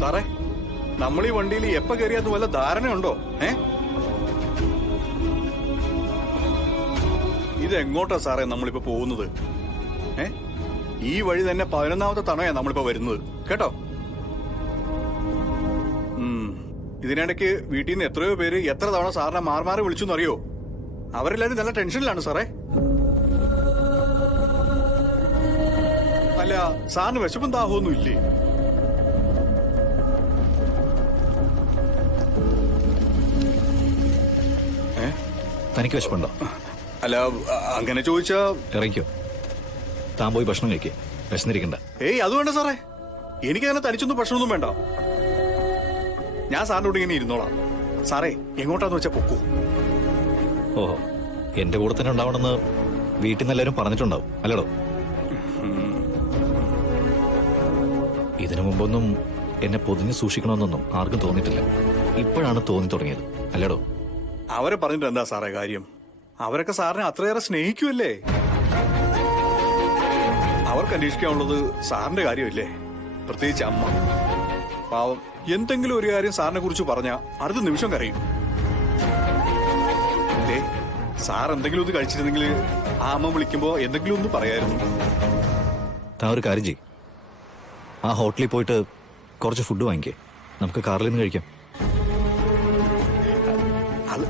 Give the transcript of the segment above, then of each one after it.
സാറേ, നമ്മൾ ഈ വണ്ടിയിൽ എപ്പ കയറിയാന്ന് വല്ല ധാരണയുണ്ടോ? ഇതെങ്ങോട്ടാ സാറേ നമ്മളിപ്പോ പോകുന്നത്? ഈ വഴി തന്നെ 11ാമത്തെ തവണയാ നമ്മളിപ്പോ വരുന്നത് കേട്ടോ. ഇതിനിടയ്ക്ക് വീട്ടിൽ നിന്ന് എത്രയോ പേര് എത്ര തവണ സാറിനെ മാറി വിളിച്ചു എന്നറിയോ? അവരെല്ലാരും നല്ല ടെൻഷനിലാണ് സാറേ. അല്ല, സാറിന് വിശപ്പും ദാഹമൊന്നും ഇല്ലേ? തനിക്ക് വിശപ്പുണ്ടോ? അല്ല, അങ്ങനെ ചോദിച്ചാ ഇറങ്ങിക്കോ. താൻ പോയി ഭക്ഷണം കഴിക്കേ, വിശന്നിരിക്കണ്ട. അത് വേണ്ട സാറേ, എനിക്കങ്ങനെ തനിച്ചൊന്നും ഭക്ഷണമൊന്നും വേണ്ട. ഞാൻ സാറിന്റെ കൂടെ ഇങ്ങനെ ഇരുന്നോളാം. സാറേ, എങ്ങോട്ടാന്ന് വെച്ചാ പൊക്കൂ. ഓഹോ, എന്റെ കൂടെ തന്നെ ഉണ്ടാവണമെന്ന് വീട്ടിൽ നിന്ന് എല്ലാവരും പറഞ്ഞിട്ടുണ്ടാവും അല്ലടോ? ഇതിനു മുമ്പൊന്നും എന്നെ പൊതിഞ്ഞ് സൂക്ഷിക്കണമെന്നൊന്നും ആർക്കും തോന്നിയിട്ടില്ല. ഇപ്പോഴാണ് തോന്നി തുടങ്ങിയത് അല്ലടോ? അവരെ പറഞ്ഞിട്ട് എന്താ സാറേ കാര്യം? അവരൊക്കെ സാറിനെ അത്രയേറെ സ്നേഹിക്കുമല്ലേ. അവർക്ക് അന്വേഷിക്കാനുള്ളത് സാറിന്റെ കാര്യമല്ലേ, പ്രത്യേകിച്ച് അമ്മ. പാവം, എന്തെങ്കിലും ഒരു കാര്യം സാറിനെ കുറിച്ച് പറഞ്ഞാ അടുത്ത നിമിഷം കരയും. സാർ എന്തെങ്കിലും ഒന്ന് കഴിച്ചിരുന്നെങ്കിൽ ആ അമ്മ വിളിക്കുമ്പോ എന്തെങ്കിലും ഒന്ന് പറയായിരുന്നു. താ ഒരു കാര്യം ചെയ്യും, ആ ഹോട്ടലിൽ പോയിട്ട് കുറച്ച് ഫുഡ് വാങ്ങിക്കേ, നമുക്ക് കാറിൽ നിന്ന് കഴിക്കാം.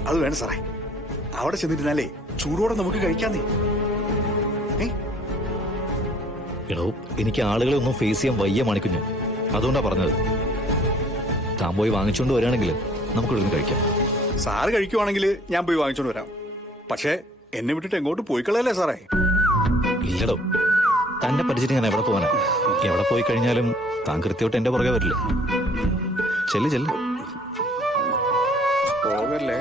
അത് വേണം സാറേ, അവിടെ ചെന്നിരുന്നാലേ ചൂടോടെ നമുക്ക് കഴിക്കാന്നേ. എടോ, എനിക്ക് ആളുകളെ ഒന്നും ഫേസ് ചെയ്യാൻ വയ്യ മണിക്കുഞ്ഞു, അതുകൊണ്ടാ പറഞ്ഞത്. താൻ പോയി വാങ്ങിച്ചോണ്ട് വരികയാണെങ്കിൽ നമുക്കിവിടുന്ന് കഴിക്കാം. സാറ് കഴിക്കുവാണെങ്കിൽ ഞാൻ പോയി വാങ്ങിച്ചോണ്ട് വരാം. പക്ഷേ എന്നെ വിട്ടിട്ട് എങ്ങോട്ട് പോയി കളയല്ലേ സാറേ? ഇല്ലടോ, തന്നെ പഠിച്ചിട്ട് ഞാൻ എവിടെ പോവാനാ? എവിടെ പോയി കഴിഞ്ഞാലും താൻ കൃത്യമായിട്ട് എന്റെ പുറകെ വരില്ലേ? ചെല്ല് പോകല്ലേ.